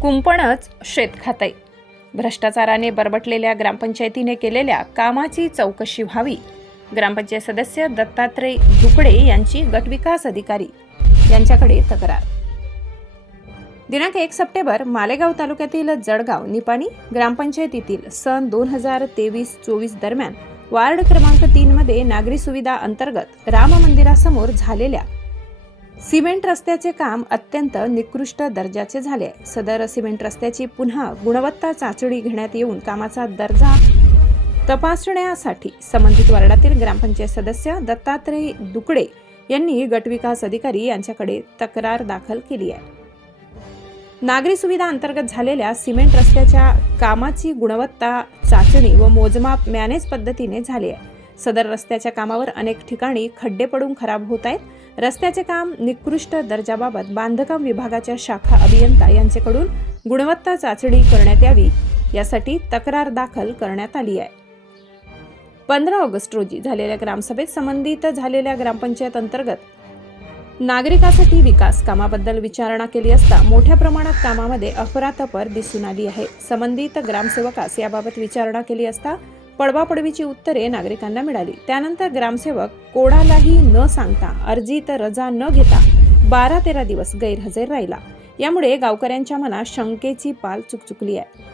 कुंपणच शेत खातंय. भ्रष्टाचाराने बरबटलेल्या ग्रामपंचायतीने केलेल्या कामाची चौकशी व्हावी. ग्रामपंचायत सदस्य दत्तात्रय दुकडे यांची गटविकास अधिकारी. यांच्याकडे तक्रार. दिनांक एक सप्टेंबर मालेगाव तालुक्यातील जळगाव निपाणी ग्रामपंचायतीतील सन दोन हजार तेवीस चोवीस दरम्यान वार्ड क्रमांक तीनमध्ये नागरी सुविधा अंतर्गत राम मंदिरासमोर झालेल्या सिमेंट रस्त्याचे काम अत्यंत निकृष्ट दर्जाचे झाले. आहे सदर सिमेंट रस्त्याची पुन्हा गुणवत्ता चाचणी घेण्यात येऊन कामाचा दर्जा तपासण्यासाठी संबंधित वार्डातील ग्रामपंचायत सदस्य दत्तात्रय दुकडे यांनी गटविकास अधिकारी यांच्याकडे तक्रार दाखल केली आहे. नागरी सुविधा अंतर्गत झालेल्या सिमेंट रस्त्याच्या कामाची गुणवत्ता चाचणी व मोजमाप मॅनेज पद्धतीने झाली आहे. सदर रस्त्याच्या कामावर अनेक ठिकाणी खड्डे पडून खराब होत आहेत. रस्त्याचे काम निकृष्ट दर्जाबाबत बांधकाम विभागाच्या शाखा अभियंता यांच्याकडून गुणवत्ता चाचणी करण्यात यावी यासाठी तक्रार दाखल करण्यात आली आहे. पंधरा ऑगस्ट रोजी झालेल्या ग्रामसभेत संबंधित झालेल्या ग्रामपंचायत अंतर्गत नागरिकासाठी विकास कामाबद्दल विचारणा केली असता मोठ्या प्रमाणात कामामध्ये अफरातफर दिसून आली आहे. संबंधित ग्रामसेवकास याबाबत विचारणा केली असता पडवापडवीची उत्तरे नागरिकांना मिळाली. त्यानंतर ग्रामसेवक कोणालाही न सांगता अर्जीत रजा न घेता बारा तेरा दिवस गैरहजर राहिला. यामुळे गावकऱ्यांच्या मनात शंकेची पाल चुकचुकली आहे.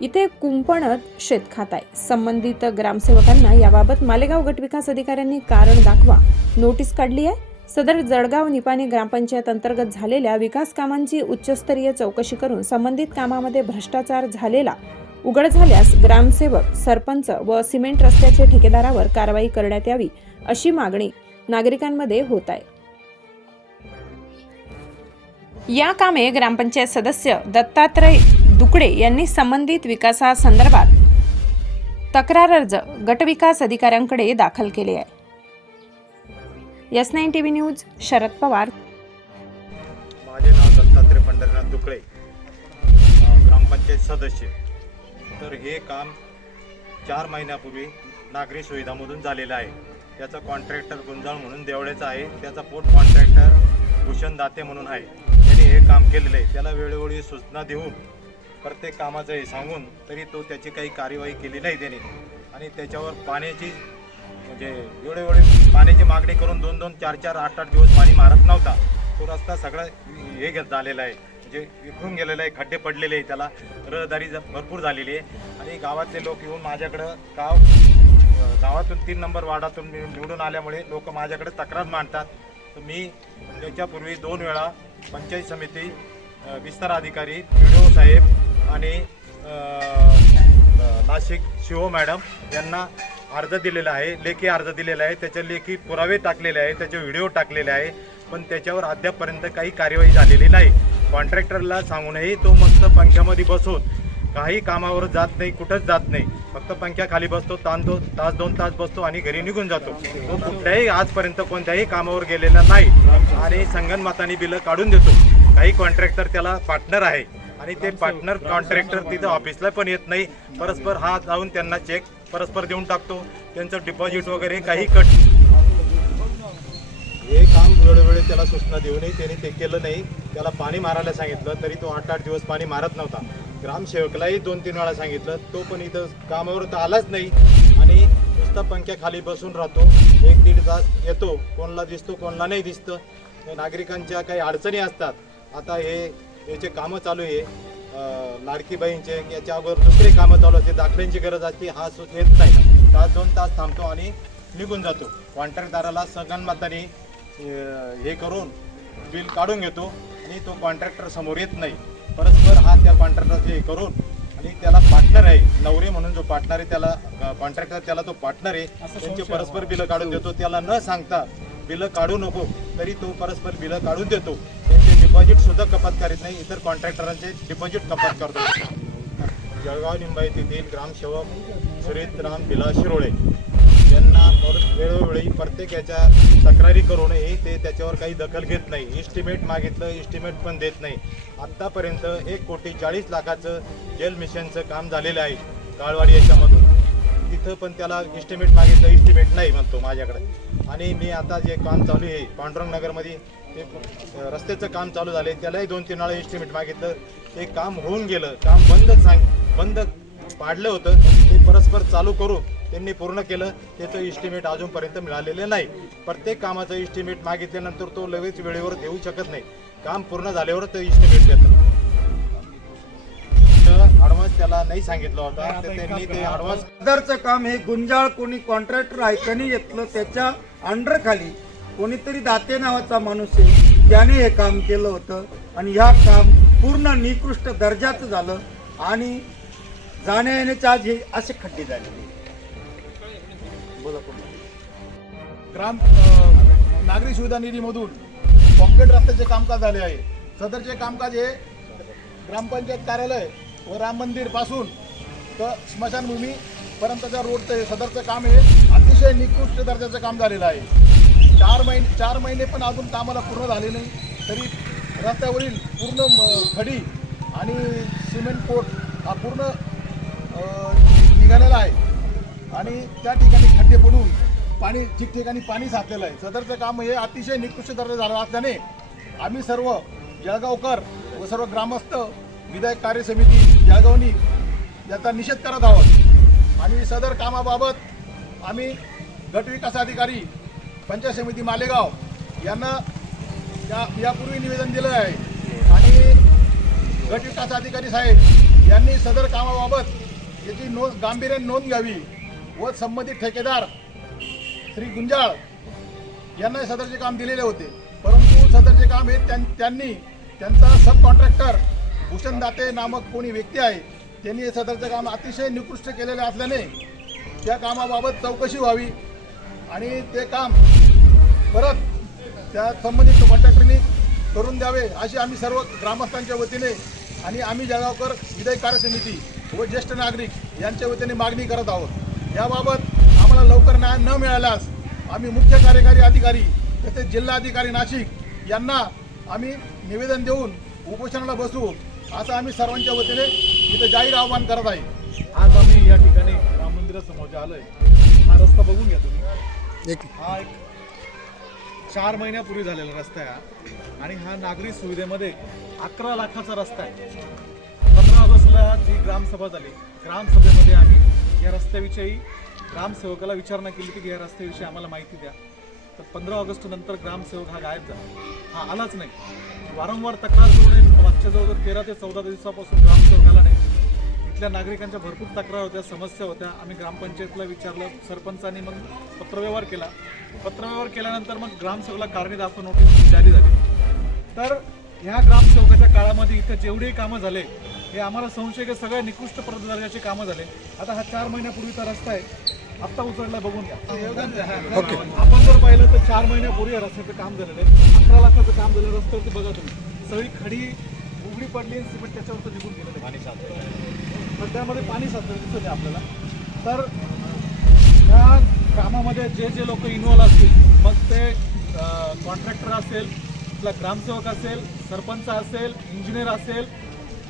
इथे कुंपणत शेत खात आहे. संबंधित ग्रामसेवकांना याबाबत मालेगाव गटविकास अधिकाऱ्यांनी कारण दाखवा नोटीस काढली आहे. सदर जळगाव निपाणी ग्रामपंचायत अंतर्गत झालेल्या विकास कामांची उच्चस्तरीय चौकशी करून संबंधित कामामध्ये भ्रष्टाचार झालेला उघड झाल्यास ग्रामसेवक सरपंच व सिमेंट रस्त्याचे ठेकेदारावर कारवाई करण्यात यावी अशी मागणी नागरिकांमध्ये होत आहे. या कामे ग्रामपंचायत सदस्य दत्तात्रय दुकडे यांनी संबंधित विकासासंदर्भात तक्रार अर्ज गटविकास अधिकाऱ्यांकडे दाखल केले आहे. S nine T V news Sharad Pawar. माझे नाव दत्तात्रय पंढरीनाथ दुकडे. ग्रामपंचायत सदस्य. तर हे काम चार महिन्यापूर्वी नागरी सुविधामधून झालेलं आहे. त्याचा कॉन्ट्रॅक्टर गुंजाळ म्हणून देवळेचा आहे. त्याचा पोट कॉन्ट्रॅक्टर भूषण दाते म्हणून आहे. त्यांनी हे काम केलेलं आहे. त्याला वेळोवेळी सूचना देऊन प्रत्येक कामाचं हे सांगून तरी तो त्याची काही कार्यवाही केली नाही त्याने. आणि त्याच्यावर पाण्याची म्हणजे वेळोवेळी पाण्याची मागणी करून दोन दोन चार चार आठ आठ दिवस पाणी मारत नव्हता. तो रस्ता सगळा हे घेत झालेला आहे. म्हणजे विखरून गेलेलं आहे खड्डे पडलेले आहे त्याला. रहदारी भरपूर झालेली आहे. आणि गावातले लोक येऊन माझ्याकडं गाव गावातून तीन नंबर वार्डातून निवडून आल्यामुळे लोक माझ्याकडे तक्रार मांडतात. तर मी त्याच्यापूर्वी दोन वेळा पंचायत समिती विस्तार अधिकारी व्हिडिओ साहेब आणि नाशिक शिवो मॅडम यांना अर्ज दिलेला आहे. लेखी अर्ज दिलेला आहे. त्याच्या लेखी पुरावे टाकलेले आहे त्याचे व्हिडिओ टाकलेले आहे. पण त्याच्यावर अद्यापपर्यंत काही कार्यवाही झालेली नाही. कॉन्ट्रॅक्टरला सांगूनही तो मस्त पंख्यामध्ये बसून काही कामावर जात नाही कुठंच जात नाही. फक्त पंख्या खाली बसतो ताण दोन तास दोन तास बसतो आणि घरी निघून जातो. तो कुठल्याही आजपर्यंत कोणत्याही कामावर गेलेला नाही आणि संगणमताने बिलं काढून देतो. काही कॉन्ट्रॅक्टर त्याला पार्टनर आहे आणि ते पार्टनर कॉन्ट्रॅक्टर तिथं ऑफिसला पण येत नाही. परस्पर हा जाऊन त्यांना चेक परस्पर देऊन टाकतो. त्यांचं डिपॉझिट वगैरे काही कट हे काम वेळोवेळी त्याला सूचना देऊनही त्याने ते केलं नाही. त्याला पाणी मारायला सांगितलं. तरी तो आठ आठ दिवस पाणी मारत नव्हता. ग्रामसेवकलाही दोन तीन वेळा सांगितलं. तो पण इथं कामावर तर आलाच नाही. आणि नुसता पंख्या खाली बसून राहतो. एक दीड तास येतो. कोणाला दिसतो कोणला नाही दिसतं. नागरिकांच्या काही अडचणी असतात. आता हे याचे कामं चालू आहे. लाडकीबाईंचे याच्या अगोदर दुसरे कामं चालू असते. दाखल्यांची गरज असते. हा सु- येत नाही. तास दोन तास थांबतो आणि निघून जातो. कॉन्ट्रॅक्टदाराला संगणमताने हे करून बिल काढून घेतो आणि तो कॉन्ट्रॅक्टर समोर येत नाही. परस्पर हा त्या कॉन्ट्रॅक्टरचे हे करून आणि त्याला पार्टनर आहे नवरे म्हणून जो पार्टनर आहे त्याला कॉन्ट्रॅक्टर त्याला तो पार्टनर आहे त्यांचे परस्पर बिलं काढून देतो. त्याला न सांगता बिलं काढू नको तरी तो परस्पर बिलं काढून देतो. त्यांचे डिपॉझिट सुद्धा कपात करीत नाही इतर कॉन्ट्रॅक्टरांचे डिपॉझिट कपात करतो. जळगाव निंबाईत येथील ग्रामसेवक सुरेशराम बिला शिरोळे यांना परत वेळोवेळी प्रत्येक याच्या तक्रारी करूनही ते त्याच्यावर काही दखल घेत नाही. इस्टिमेट मागितलं इस्टिमेट पण देत नाही. आत्तापर्यंत एक कोटी चाळीस लाखाचं जल मिशनचं काम झालेलं आहे काळवाडी याच्यामधून. तिथं पण त्याला इस्टिमेट मागितलं इस्टिमेट नाही म्हणतो माझ्याकडे. आणि मी आता जे काम चालू आहे पांडुरंग नगरमध्ये ते रस्त्याचं काम चालू झालं त्यालाही दोन तीन वेळा इस्टिमेट मागितलं. ते काम होऊन गेलं. काम बंद सांग बंद पाडलं होतं. ते परस्पर चालू करू त्यांनी पूर्ण केलं. त्याचं इस्टिमेट अजूनपर्यंत मिळालेलं नाही. प्रत्येक कामाचं इस्टिमेट मागितल्यानंतर तो लगेच वेळेवर देऊ शकत नाही. काम पूर्ण झाल्यावर तो इस्टिमेट देतं. त्याला नाही सांगितलं होता. तर त्यांनी ते काम हे गुंजाळ कोणी कॉन्ट्रॅक्टर घेतलं त्याच्या अंडर खाली कोणीतरी दाते नावाचा माणूस आहे. त्याने हे काम केलं होतं. आणि ह्या काम पूर्ण निकृष्ट दर्जाचं झालं. आणि जाण्या येण्याच्या आज हे असे खड्डे झाले. बोला ग्राम नागरी सुविधा निधीमधून कॉन्क्रीट रस्त्याचे कामकाज झाले आहे. सदरचे कामकाज हे ग्रामपंचायत कार्यालय व राम मंदिरपासून तर स्मशानभूमी पर्यंतच्या रोडचं सदरचं काम हे अतिशय निकृष्ट दर्जाचं काम झालेलं आहे. चार महिने चार महिने पण अजून कामाला पूर्ण झाले नाही. तरी रस्त्यावरील पूर्ण म, खडी आणि सिमेंट कोट हा पूर्ण निघालेला आहे. आणि त्या ठिकाणी खड्डे पडून पाणी ठिकठिकाणी पाणी साचलेलं आहे. सदरचं काम हे अतिशय निकृष्ट दर्जा झालं असल्याने आम्ही सर्व जळगावकर व सर्व ग्रामस्थ विधायक कार्य समिती जळगावनी याचा निषेध करत आहोत. आणि सदर कामाबाबत आम्ही गटविकास अधिकारी पंचायत समिती मालेगाव यांना या यापूर्वी निवेदन दिलं आहे आणि गटविकास अधिकारी साहेब यांनी सदर कामाबाबत याची नोंद गांभीर्याने नोंद घ्यावी व संबंधित ठेकेदार श्री गुंजाळ यांना सदरचे काम दिलेले होते. परंतु सदरचे काम हे त्यां- त्यांनी त्यांचा सब कॉन्ट्रॅक्टर भूषण दाते नामक कोणी व्यक्ती आहे त्यांनी हे सदरचं काम अतिशय निकृष्ट केलेले असल्याने त्या कामाबाबत चौकशी व्हावी आणि ते काम परत त्या संबंधित कॉन्ट्रॅक्टरनी करून द्यावे अशी आम्ही सर्व ग्रामस्थांच्या वतीने आणि आम्ही जळगावकर विधायक कार्य समिती व ज्येष्ठ नागरिक यांच्या वतीने मागणी करत आहोत. याबाबत आम्हाला लवकर न्याय न मिळाल्यास आम्ही मुख्य कार्यकारी अधिकारी तसेच जिल्हाधिकारी नाशिक यांना आम्ही निवेदन देऊन उपोषणाला बसू असं आम्ही सर्वांच्या वतीने इथं जाहीर आवाहन करत आहे. आज आम्ही या ठिकाणी राम मंदिरासमोर जे आलोय हा रस्ता बघून घ्या तुम्ही. हा एक चार महिन्यापूर्वी झालेला रस्ता आहे हा. आणि हा नागरी सुविधेमध्ये अकरा लाखाचा रस्ता आहे. पंधरा ऑगस्टला जी ग्रामसभा झाली ग्रामसभेमध्ये आम्ही या रस्त्याविषयी ग्रामसेवकाला विचारणा केली की या रस्त्याविषयी आम्हाला माहिती द्या. तर पंधरा ऑगस्ट नंतर ग्रामसेवक हा गायब झाला. हा आलाच नाही. वारंवार तक्रार करून मागच्या जवळजवळ तेरा ते चौदा दिवसापासून ग्रामसेवक आला नाही. इथल्या नागरिकांच्या भरपूर तक्रार होत्या समस्या होत्या. आम्ही ग्रामपंचायतला विचारलं सरपंचांनी मग पत्रव्यवहार केला. पत्रव्यवहार केल्यानंतर मग ग्रामसेवकला कारणे दाखव नोटीस जारी झाली. तर ह्या ग्रामसेवकाच्या काळामध्ये इथं जेवढेही कामं झाले हे आम्हाला संशय की सगळ्या निकृष्ट दर्जाचे कामं झाले. आता हा चार महिन्यापूर्वीचा रस्ता आहे. आत्ता उचलला बघून ओके. आपण जर पाहिलं तर चार महिन्यापूर्वी या रस्त्याचं काम झालेलं आहे. अकरा लाखाचं काम झालेलं रस्त्यावरती बघा तुम्ही. सगळी खडी उघडी पडली आणि सिमेंट त्याच्यावरती निघून गेलेलं पाणी साचलं. खड्ड्यामध्ये पाणी साचलं दिसत आहे आपल्याला. तर या कामामध्ये जे जे लोक इन्व्हॉल्व असतील मग ते कॉन्ट्रॅक्टर असेल आपला ग्रामसेवक असेल सरपंच असेल इंजिनियर असेल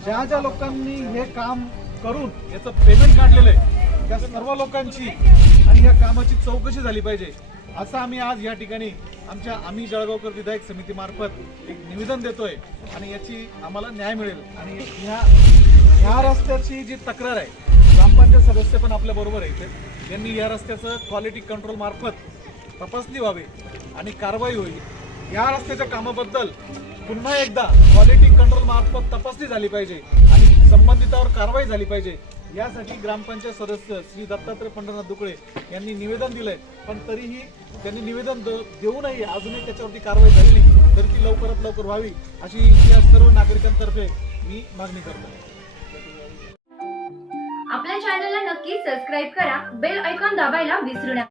ज्या ज्या लोकांनी हे काम करून याचं पेमेंट काढलेलं आहे त्या सर्व लोकांची आणि या कामाची चौकशी झाली पाहिजे. असं आम्ही आज या ठिकाणी आमच्या आम्ही जळगावकर विधायक समितीमार्फत एक निवेदन देतोय आणि याची आम्हाला न्याय मिळेल. आणि ह्या ह्या रस्त्याची जी तक्रार आहे ग्रामपंचायत सदस्य पण आपल्या बरोबर आहे यांनी या रस्त्याचं क्वालिटी कंट्रोल मार्फत तपासणी व्हावी आणि कारवाई होईल. या रस्त्याच्या कामाबद्दल पुन्हा एकदा क्वालिटी कंट्रोल मार्फत तपासणी झाली पाहिजे आणि संबंधितावर कारवाई झाली पाहिजे. यासाठी ग्रामपंचायत सदस्य श्री दत्तात्रय पंढरनाथ दुकळे यांनी निवेदन दिलंय. पण तरीही त्यांनी निवेदन देऊनही अजूनही त्याच्यावरती कारवाई झाली नाही. तर ती लवकरात लवकर व्हावी अशी या सर्व नागरिकांतर्फे मी मागणी करतो. आपल्या चॅनलला नक्की सबस्क्राईब करा. बेल ऐकॉन दाबायला विसरू नका.